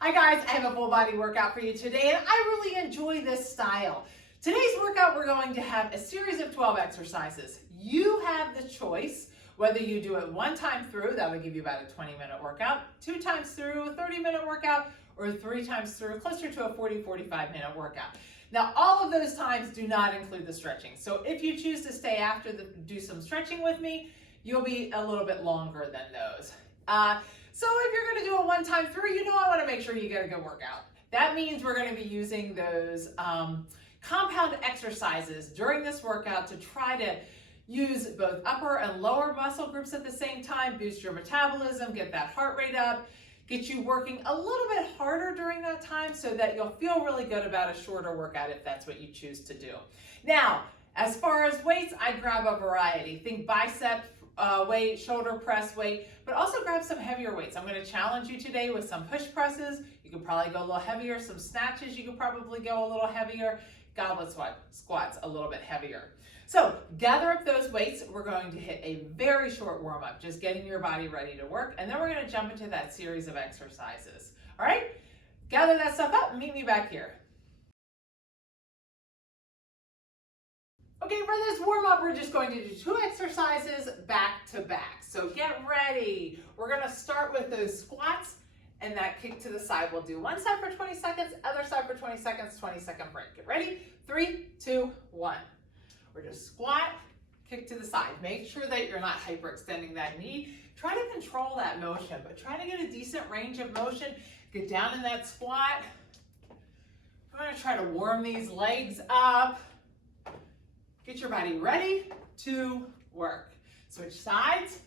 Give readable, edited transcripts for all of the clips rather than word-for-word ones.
Hi guys, I have a full body workout for you today and I really enjoy this style. Today's workout we're going to have a series of 12 exercises. You have the choice whether you do it one time through, that would give you about a 20-minute workout, two times through, a 30-minute workout, or three times through, closer to a 45-minute workout. Now all of those times do not include the stretching. So if you choose to stay after do some stretching with me, you'll be a little bit longer than those. So if you're going to do it one time through, I want to make sure you get a good workout. That means we're going to be using those compound exercises during this workout to try to use both upper and lower muscle groups at the same time, boost your metabolism, get that heart rate up, get you working a little bit harder during that time so that you'll feel really good about a shorter workout if that's what you choose to do. Now, as far as weights, I grab a variety. Think bicep weight, shoulder press weight, but also grab some heavier weights. I'm going to challenge you today with some push presses. You could probably go a little heavier. Some snatches, you could probably go a little heavier. Goblet squats, a little bit heavier. So gather up those weights. We're going to hit a very short warm up, just getting your body ready to work. And then we're going to jump into that series of exercises. All right, gather that stuff up and meet me back here. Okay, for this warm up, we're just going to do two exercises back to back. So get ready. We're gonna start with those squats and that kick to the side. We'll do one side for 20 seconds, other side for 20 seconds, 20-second break. Get ready? 3, 2, 1. We're just squat, kick to the side. Make sure that you're not hyperextending that knee. Try to control that motion, but try to get a decent range of motion. Get down in that squat. I'm gonna try to warm these legs up. Get your body ready to work. Switch sides.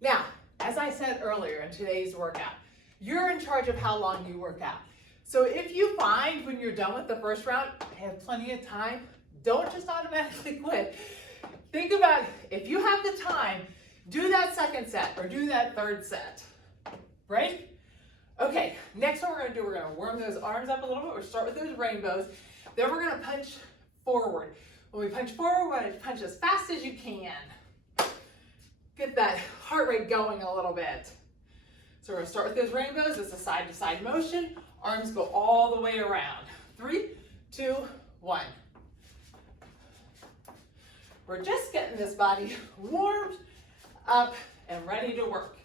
Now, as I said earlier in today's workout, you're in charge of how long you work out. So if you find when you're done with the first round, I have plenty of time, don't just automatically quit. Think about if you have the time, do that second set or do that third set, right? Okay, next what we're gonna do, we're gonna warm those arms up a little bit. We'll start with those rainbows. Then we're gonna punch forward. When we punch forward, we're going to punch as fast as you can. Get that heart rate going a little bit. So we're going to start with those rainbows. It's a side-to-side motion. Arms go all the way around. 3, 2, 1. We're just getting this body warmed up and ready to work.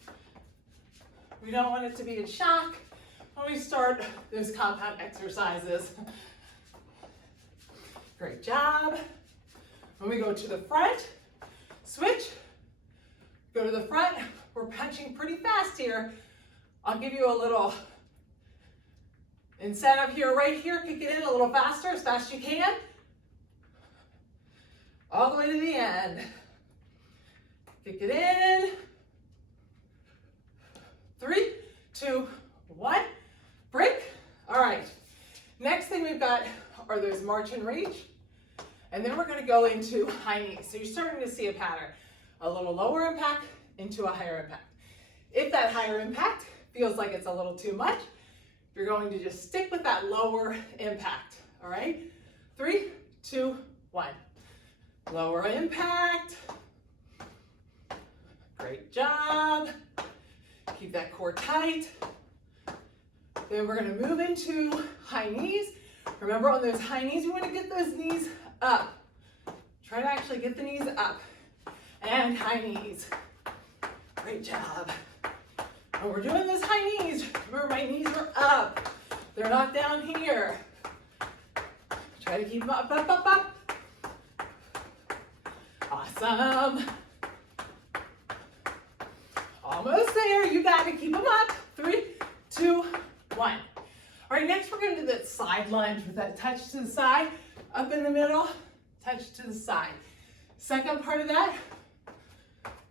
We don't want it to be in shock when we start those compound exercises. Great job. When we go to the front, switch, go to the front. We're punching pretty fast here. I'll give you a little incentive here, right here. Kick it in a little faster, as fast as you can. All the way to the end. Kick it in. 3, 2, 1. Break. All right. Next thing we've got are those march and reach. And then we're going to go into high knees. So you're starting to see a pattern. A little lower impact into a higher impact. If that higher impact feels like it's a little too much, you're going to just stick with that lower impact. All right? 3, 2, 1. Lower impact. Great job. Keep that core tight. Then we're going to move into high knees. Remember, on those high knees, you want to get those knees up. Try to actually get the knees up. And high knees. Great job. When we're doing those high knees, remember my knees are up. They're not down here. Try to keep them up, up, up, up. Awesome. Almost there. You got to keep them up. 3, 2, 1. All right, next we're going to do that side lunge with that touch to the side, up in the middle, touch to the side. Second part of that,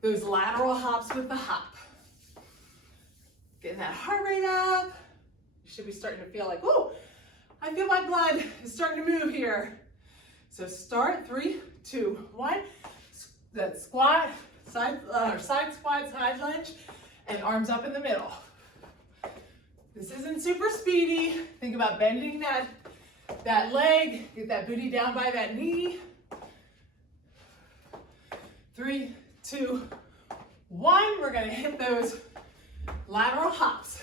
those lateral hops with the hop. Getting that heart rate up. You should be starting to feel like, oh, I feel my blood is starting to move here. So start, 3, 2, 1. That squat, side squat, side lunge, and arms up in the middle. This isn't super speedy. Think about bending that leg, get that booty down by that knee. 3, 2, 1. We're gonna hit those lateral hops.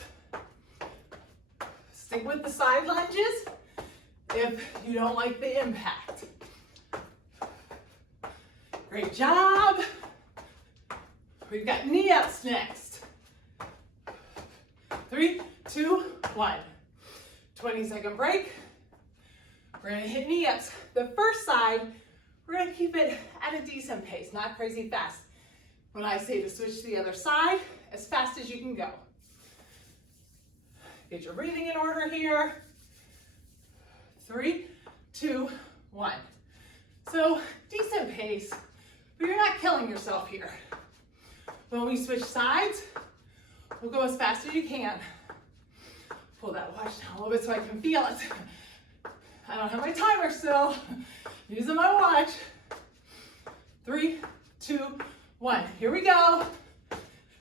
Stick with the side lunges if you don't like the impact. Great job. We've got knee ups next. 3, 2, 1. 20-second break. We're gonna hit knee ups. The first side, we're gonna keep it at a decent pace, not crazy fast. When I say to switch to the other side, as fast as you can go. Get your breathing in order here. 3, 2, 1. So decent pace, but you're not killing yourself here. When we switch sides, we'll go as fast as you can. Pull that watch down a little bit so I can feel it. I don't have my timer still. Using my watch. 3, 2, 1. Here we go.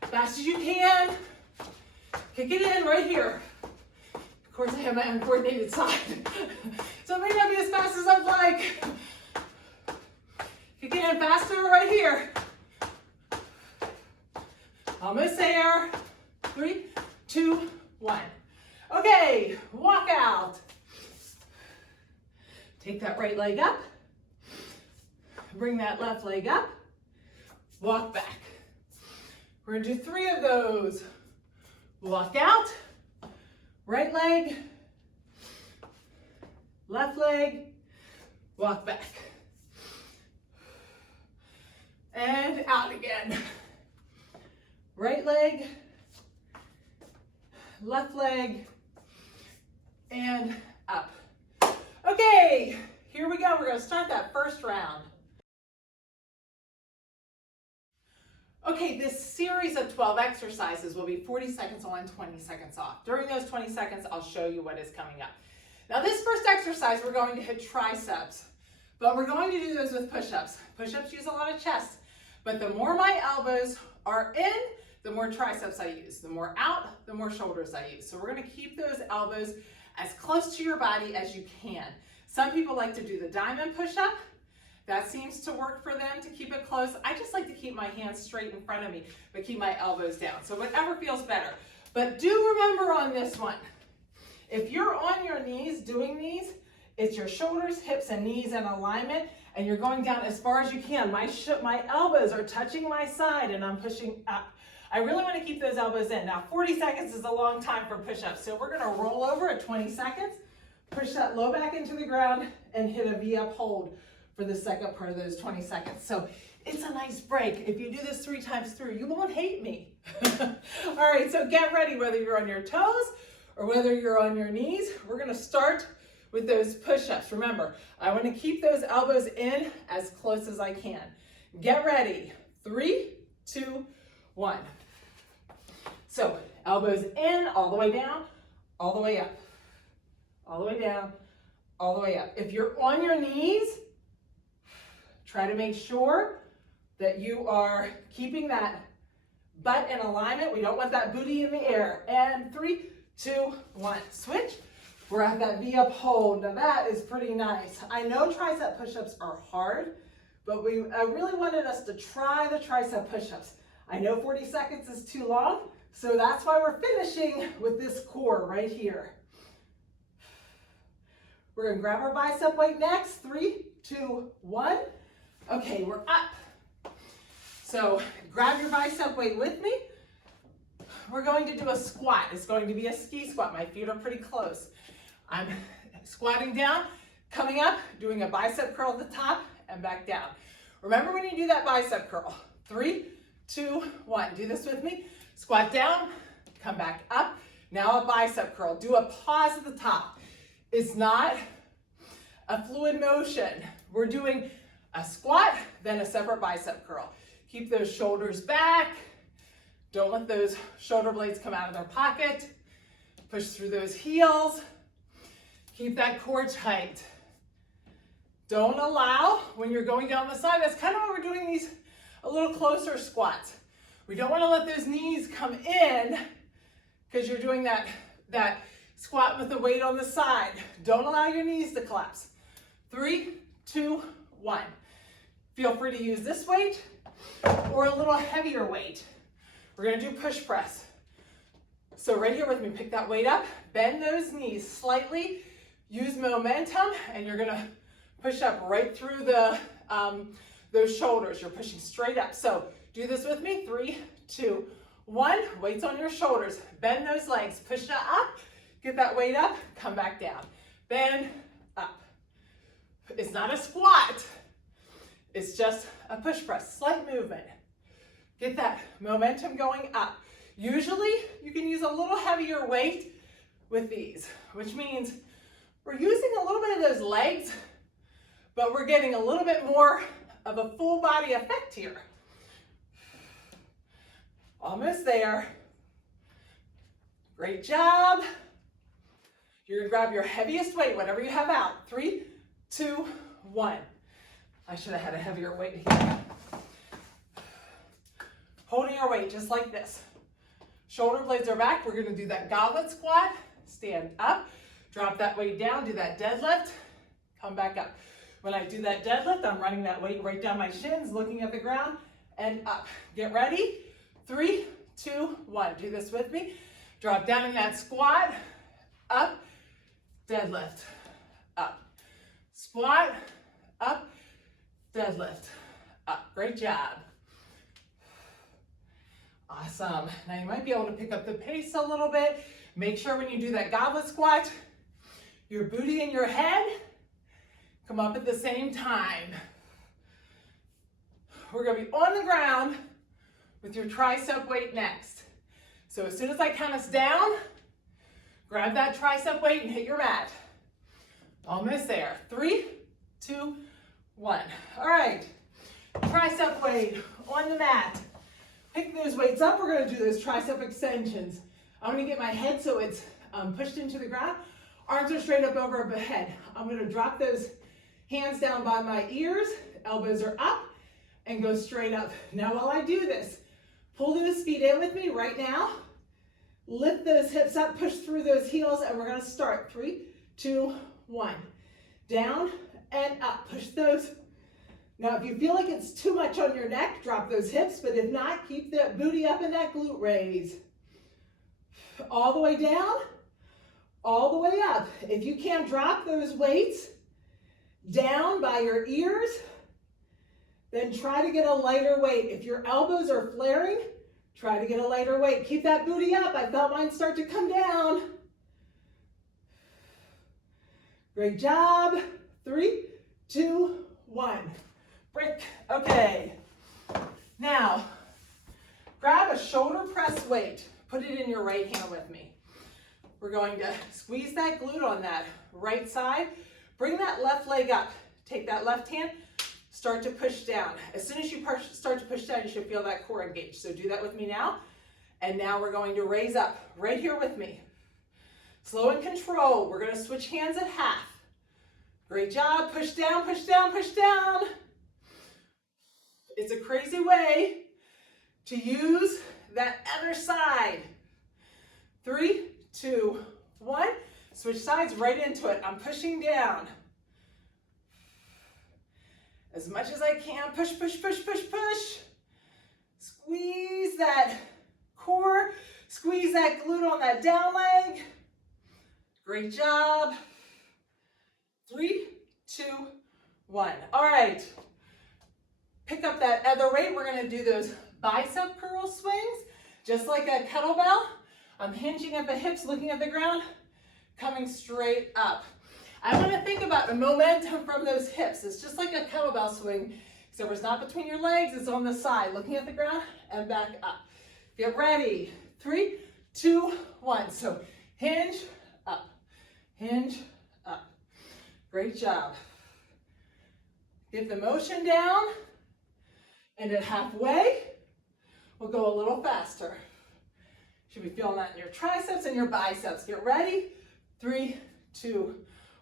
Fast as you can. Kick it in right here. Of course, I have my uncoordinated side. So it may not be as fast as I'd like. Kick it in faster right here. Almost there. 3, 2, 1. Okay, walk out. Take that right leg up. Bring that left leg up. Walk back. We're gonna do 3 of those. Walk out. Right leg. Left leg. Walk back. And out again. Right leg. Left leg. And up. Okay, here we go. We're going to start that first round. Okay, this series of 12 exercises will be 40 seconds on, 20 seconds off. During those 20 seconds, I'll show you what is coming up. Now, this first exercise, we're going to hit triceps, but we're going to do those with push-ups. Push-ups use a lot of chest, but the more my elbows are in, the more triceps I use. The more out, the more shoulders I use. So we're going to keep those elbows as close to your body as you can. Some people like to do the diamond push-up. That seems to work for them to keep it close. I just like to keep my hands straight in front of me, but keep my elbows down. So whatever feels better. But do remember on this one, if you're on your knees doing these, it's your shoulders, hips, and knees in alignment, and you're going down as far as you can. My elbows are touching my side, and I'm pushing up. I really want to keep those elbows in. Now, 40 seconds is a long time for push-ups, so we're going to roll over at 20 seconds, push that low back into the ground, and hit a V-up hold for the second part of those 20 seconds. So it's a nice break. If you do this 3 times through, you won't hate me. All right, so get ready, whether you're on your toes or whether you're on your knees. We're going to start with those push-ups. Remember, I want to keep those elbows in as close as I can. Get ready. 3, 2, 1. So elbows in, all the way down, all the way up, all the way down, all the way up. If you're on your knees, try to make sure that you are keeping that butt in alignment. We don't want that booty in the air. And 3, 2, 1. Switch. We're at that V-up hold. Now that is pretty nice. I know tricep push-ups are hard, but I really wanted us to try the tricep push-ups. I know 40 seconds is too long, so that's why we're finishing with this core right here. We're going to grab our bicep weight next. 3, 2, 1. Okay, we're up. So grab your bicep weight with me. We're going to do a squat. It's going to be a ski squat. My feet are pretty close. I'm squatting down, coming up, doing a bicep curl at the top and back down. Remember when you do that bicep curl. 3, 2, 1. Do this with me. Squat down, come back up. Now a bicep curl. Do a pause at the top. It's not a fluid motion. We're doing a squat, then a separate bicep curl. Keep those shoulders back. Don't let those shoulder blades come out of their pocket. Push through those heels. Keep that core tight. Don't allow, when you're going down the side, that's kind of why we're doing these a little closer squats. We don't want to let those knees come in because you're doing that squat with the weight on the side. Don't allow your knees to collapse. 3, 2, 1. Feel free to use this weight or a little heavier weight. We're going to do push press. So right here with me, pick that weight up, bend those knees slightly, use momentum, and you're gonna push up right through those shoulders. You're pushing straight up. So do this with me, 3, 2, 1. Weights on your shoulders, bend those legs, push that up, get that weight up, come back down. Bend, up. It's not a squat, it's just a push press, slight movement. Get that momentum going up. Usually, you can use a little heavier weight with these, which means we're using a little bit of those legs, but we're getting a little bit more of a full body effect here. Almost there. Great job. You're gonna grab your heaviest weight, whatever you have out. 3, 2, 1. I should have had a heavier weight here. Holding your weight just like this. Shoulder blades are back. We're gonna do that goblet squat. Stand up, drop that weight down, do that deadlift, come back up. When I do that deadlift, I'm running that weight right down my shins, looking at the ground, and up. Get ready. 3, 2, 1. Do this with me. Drop down in that squat, up, deadlift, up. Squat, up, deadlift, up. Great job. Awesome. Now you might be able to pick up the pace a little bit. Make sure when you do that goblet squat, your booty and your head come up at the same time. We're going to be on the ground with your tricep weight next. So as soon as I count us down, grab that tricep weight and hit your mat. Almost there. 3, 2, 1. All right. Tricep weight on the mat. Pick those weights up. We're going to do those tricep extensions. I'm going to get my head so it's pushed into the ground. Arms are straight up over the head. I'm going to drop those hands down by my ears. Elbows are up and go straight up. Now while I do this, pull those feet in with me right now. Lift those hips up, push through those heels, and we're going to start. 3, 2, 1. Down and up. Push those. Now, if you feel like it's too much on your neck, drop those hips, but if not, keep that booty up and that glute raise. All the way down, all the way up. If you can't drop those weights down by your ears, then try to get a lighter weight. If your elbows are flaring, try to get a lighter weight. Keep that booty up. I felt mine start to come down. Great job. 3, 2, 1. Break. Okay. Now, grab a shoulder press weight. Put it in your right hand with me. We're going to squeeze that glute on that right side. Bring that left leg up. Take that left hand, start to push down. As soon as you start to push down, you should feel that core engage. So do that with me now. And now we're going to raise up right here with me. Slow and control. We're going to switch hands at half. Great job. Push down, push down, push down. It's a crazy way to use that other side. 3, 2, 1. Switch sides right into it. I'm pushing down. As much as I can. Push, push, push, push, push. Squeeze that core. Squeeze that glute on that down leg. Great job. 3, 2, 1. All right. Pick up that other weight. We're going to do those bicep curl swings, just like a kettlebell. I'm hinging at the hips, looking at the ground, coming straight up. I want to think about the momentum from those hips. It's just like a kettlebell swing, except it's not between your legs, it's on the side, looking at the ground and back up. Get ready. 3, 2, 1. So hinge, up, hinge, up. Great job. Get the motion down. And at halfway, we'll go a little faster. Should be feeling that in your triceps and your biceps. Get ready. 3, 2,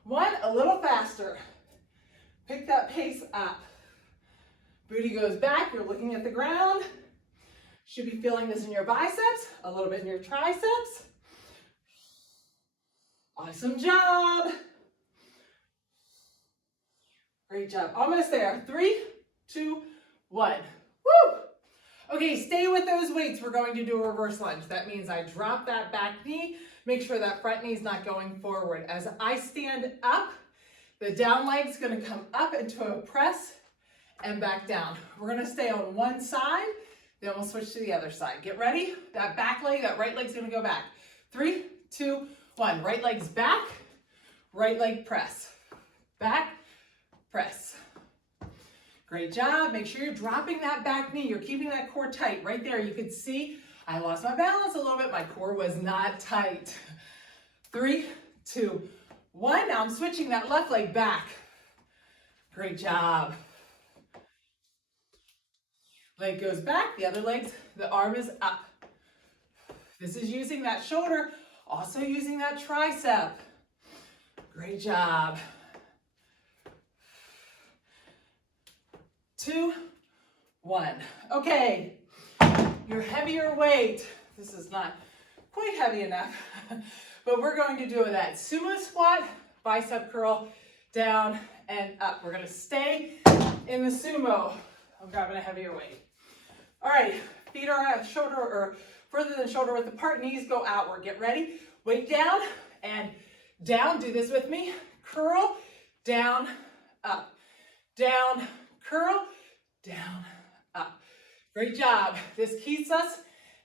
1. A little faster. Pick that pace up. Booty goes back. You're looking at the ground. Should be feeling this in your biceps, a little bit in your triceps. Awesome job. Great job. Almost there. 3, 2, 1. Woo! Okay, stay with those weights. We're going to do a reverse lunge. That means I drop that back knee, make sure that front knee is not going forward. As I stand up, the down leg's gonna come up into a press and back down. We're gonna stay on one side, then we'll switch to the other side. Get ready. That back leg, that right leg's gonna go back. 3, 2, 1. Right leg's back, right leg press. Back, press. Great job. Make sure you're dropping that back knee. You're keeping that core tight. Right there, you can see I lost my balance a little bit. My core was not tight. 3, 2, 1. Now I'm switching that left leg back. Great job. Leg goes back, the other leg, the arm is up. This is using that shoulder, also using that tricep. Great job. 2, 1. Okay, your heavier weight. This is not quite heavy enough, but we're going to do that sumo squat, bicep curl, down and up. We're going to stay in the sumo. I'm grabbing a heavier weight. All right, feet are at shoulder or further than shoulder width apart, knees go outward. Get ready, weight down and down. Do this with me. Curl, down, up, down, curl, down, up. Great job. This keeps us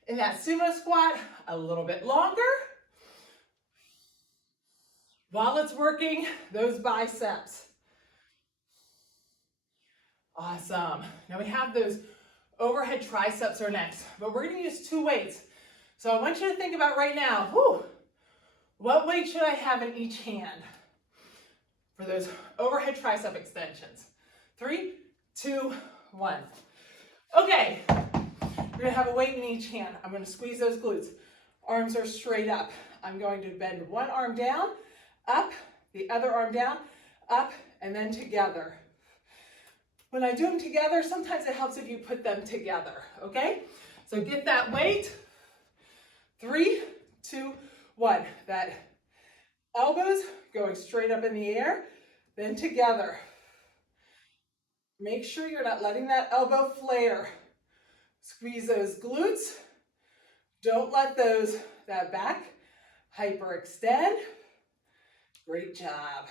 in that sumo squat a little bit longer while it's working those biceps. Awesome. Now we have those overhead triceps are next, but we're going to use 2 weights. So I want you to think about right now, what weight should I have in each hand for those overhead tricep extensions? 3, 2, 1. Okay, we're going to have a weight in each hand. I'm going to squeeze those glutes. Arms are straight up. I'm going to bend one arm down, up, the other arm down, up, and then together. When I do them together, sometimes it helps if you put them together, okay? So get that weight. 3, 2, 1. That elbows going straight up in the air, then together. Make sure you're not letting that elbow flare. Squeeze those glutes. Don't let that back hyperextend. Great job.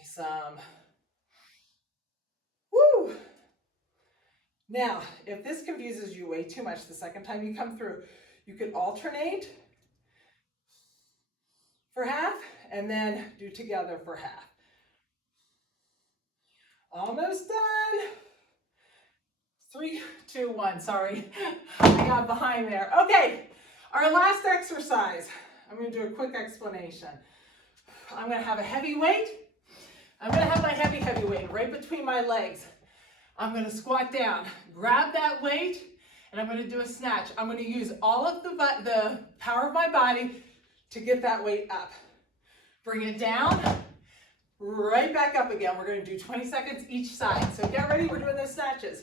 Awesome. Woo! Now, if this confuses you way too much the second time you come through, you could alternate for half and then do together for half. Almost done. 3, 2, 1. Sorry, I got behind there. Okay, our last exercise. I'm going to do a quick explanation. I'm going to have a heavy weight. I'm going to have my heavy weight right between my legs. I'm going to squat down, grab that weight, and I'm going to do a snatch. I'm going to use all of the power of my body to get that weight up. Bring it down, right back up again. We're going to do 20 seconds each side. So get ready, we're doing those snatches.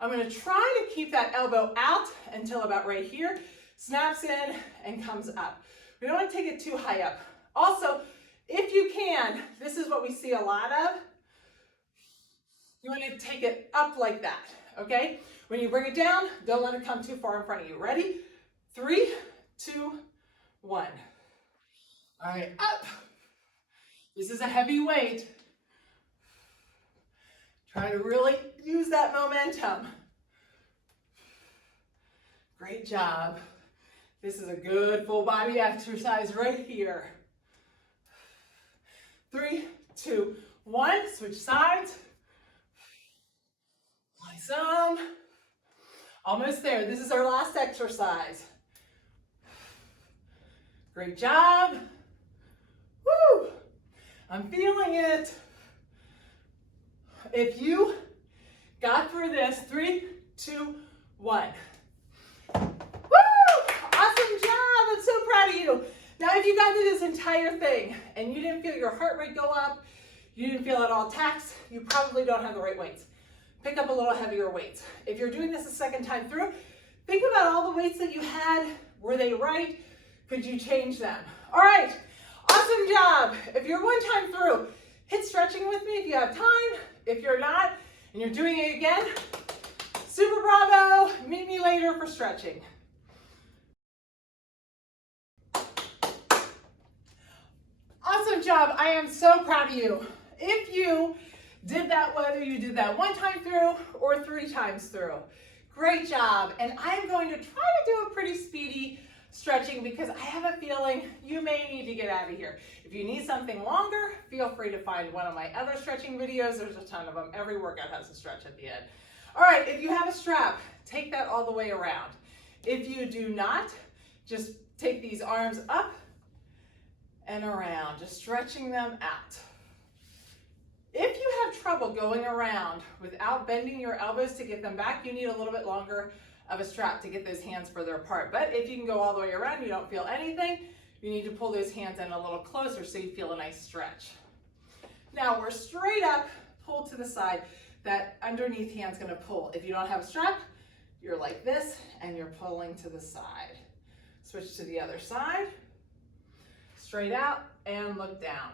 I'm going to try to keep that elbow out until about right here, snaps in and comes up. We don't want to take it too high up. Also, if you can, this is what we see a lot of. You want to take it up like that, okay? When you bring it down, don't let it come too far in front of you. Ready? 3, 2, 1. All right, up. This is a heavy weight. Try to really use that momentum. Great job. This is a good full body exercise right here. 3, 2, 1. Switch sides. Awesome. Almost there. This is our last exercise. Great job. Woo! I'm feeling it. If you got through this, 3, 2, 1. Woo! Awesome job. I'm so proud of you. Now, if you got through this entire thing and you didn't feel your heart rate go up, you didn't feel it all taxed, you probably don't have the right weights. Pick up a little heavier weights. If you're doing this a second time through, think about all the weights that you had. Were they right? Could you change them? All right, awesome job. If you're one time through, hit stretching with me if you have time. If you're not, and you're doing it again, super bravo. you later for stretching. Awesome job. I am so proud of you. If you did that, whether you did that 1 time through or 3 times through, great job. And I'm going to try to do a pretty speedy stretching because I have a feeling you may need to get out of here. If you need something longer, feel free to find one of my other stretching videos. There's a ton of them. Every workout has a stretch at the end. All right, if you have a strap, take that all the way around. If you do not, just take these arms up and around, just stretching them out. If you have trouble going around without bending your elbows to get them back, you need a little bit longer of a strap to get those hands further apart. But if you can go all the way around, you don't feel anything, you need to pull those hands in a little closer so you feel a nice stretch. Now we're straight up, pull to the side. That underneath hand's gonna pull. If you don't have a strap, you're like this and you're pulling to the side. Switch to the other side. Straight out and look down.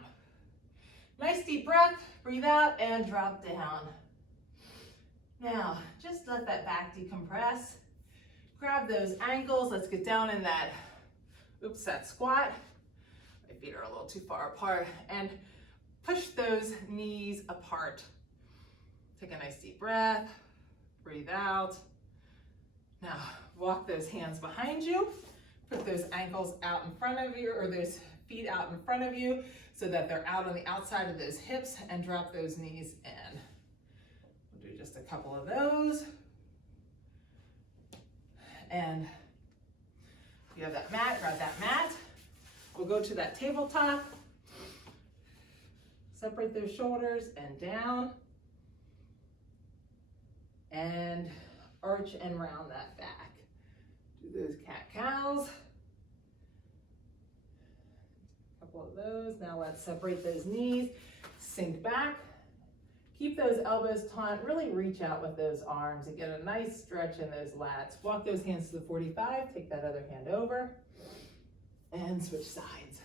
Nice deep breath, breathe out and drop down. Now, just let that back decompress. Grab those ankles, let's get down in that, that squat. My feet are a little too far apart. And push those knees apart. Take a nice deep breath, breathe out. Now, walk those hands behind you. Put those ankles out in front of you, or those feet out in front of you so that they're out on the outside of those hips, and drop those knees in. We'll do just a couple of those. And if you have that mat, grab that mat. We'll go to that tabletop. Separate those shoulders and down. And arch and round that back. Do those cat-cows. A couple of those. Now let's separate those knees. Sink back. Keep those elbows taut. Really reach out with those arms and get a nice stretch in those lats. Walk those hands to the 45. Take that other hand over. And switch sides.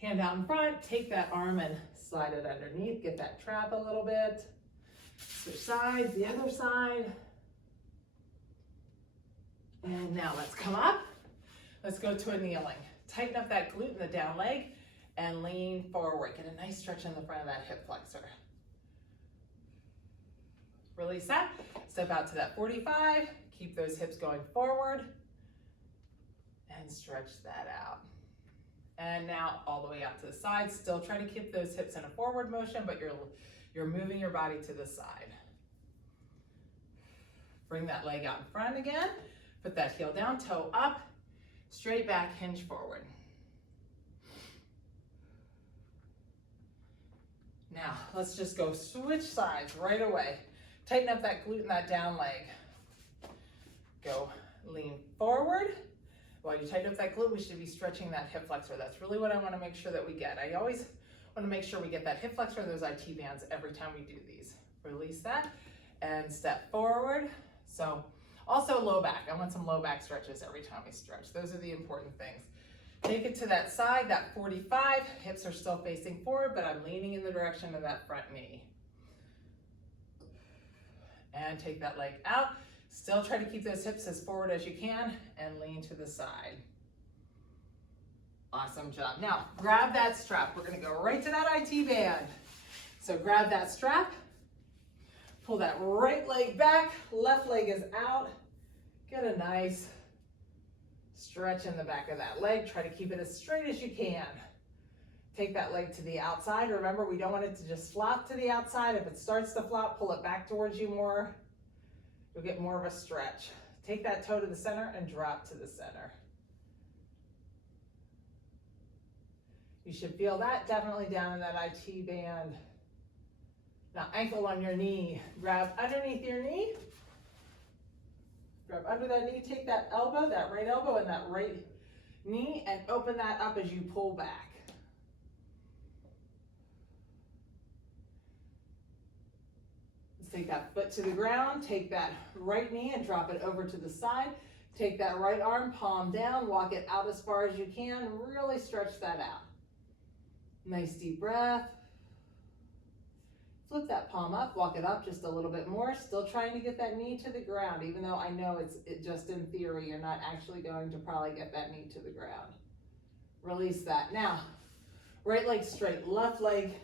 Hand out in front. Take that arm and slide it underneath. Get that trap a little bit. Switch sides, the other side. And now let's come up. Let's go to a kneeling. Tighten up that glute in the down leg and lean forward. Get a nice stretch in the front of that hip flexor. Release that. Step out to that 45. Keep those hips going forward and stretch that out. And now all the way out to the side. Still try to keep those hips in a forward motion, but you're moving your body to the side. Bring that leg out in front again. Put that heel down, toe up, straight back, hinge forward. Now, let's just go switch sides right away. Tighten up that glute and that down leg. Go lean forward. While you tighten up that glute, we should be stretching that hip flexor. That's really what I want to make sure that we get. I always want to make sure we get that hip flexor and those IT bands every time we do these. Release that and step forward. So also low back. I want some low back stretches every time we stretch. Those are the important things. Take it to that side, that 45. Hips are still facing forward, but I'm leaning in the direction of that front knee. And take that leg out. Still try to keep those hips as forward as you can and lean to the side. Awesome job. Now, grab that strap. We're gonna go right to that IT band. So grab that strap, pull that right leg back, left leg is out. Get a nice stretch in the back of that leg. Try to keep it as straight as you can. Take that leg to the outside. Remember, we don't want it to just flop to the outside. If it starts to flop, pull it back towards you more. You'll get more of a stretch. Take that toe to the center and drop to the center. You should feel that definitely down in that IT band. Now ankle on your knee. Grab underneath your knee. Grab under that knee. Take that elbow, that right elbow and that right knee, and open that up as you pull back. Take that foot to the ground, take that right knee and drop it over to the side. Take that right arm, palm down, walk it out as far as you can. Really stretch that out. Nice deep breath. Flip that palm up, walk it up just a little bit more. Still trying to get that knee to the ground, even though I know it's just in theory, you're not actually going to probably get that knee to the ground. Release that. Now, right leg straight, left leg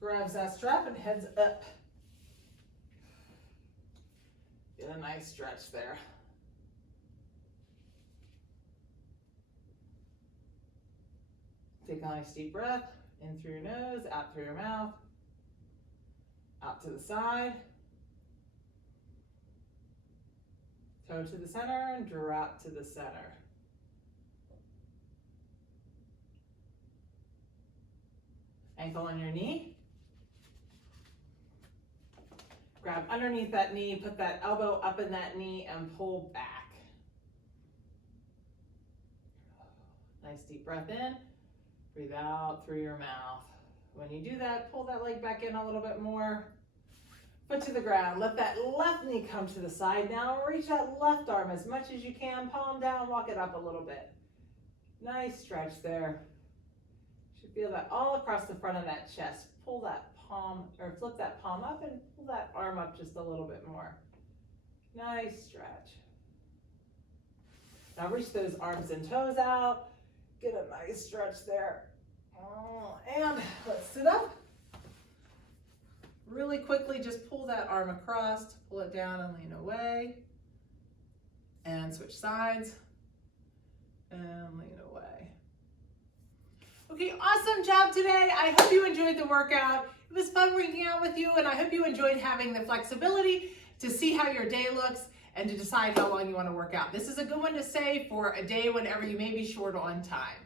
grabs that strap and heads up. Get a nice stretch there. Take a nice deep breath, in through your nose, out through your mouth, out to the side, toe to the center, and drop to the center. Ankle on your knee. Grab underneath that knee, put that elbow up in that knee, and pull back. Nice deep breath in. Breathe out through your mouth. When you do that, pull that leg back in a little bit more. Foot to the ground. Let that left knee come to the side. Now reach that left arm as much as you can. Palm down, walk it up a little bit. Nice stretch there. You should feel that all across the front of that chest. Pull that palm, or flip that palm up and pull that arm up just a little bit more. Nice stretch. Now reach those arms and toes out. Get a nice stretch there. And let's sit up. Really quickly, just pull that arm across, pull it down and lean away. And switch sides. And lean away. Okay, awesome job today. I hope you enjoyed the workout. It was fun working out with you, and I hope you enjoyed having the flexibility to see how your day looks and to decide how long you want to work out. This is a good one to say for a day whenever you may be short on time.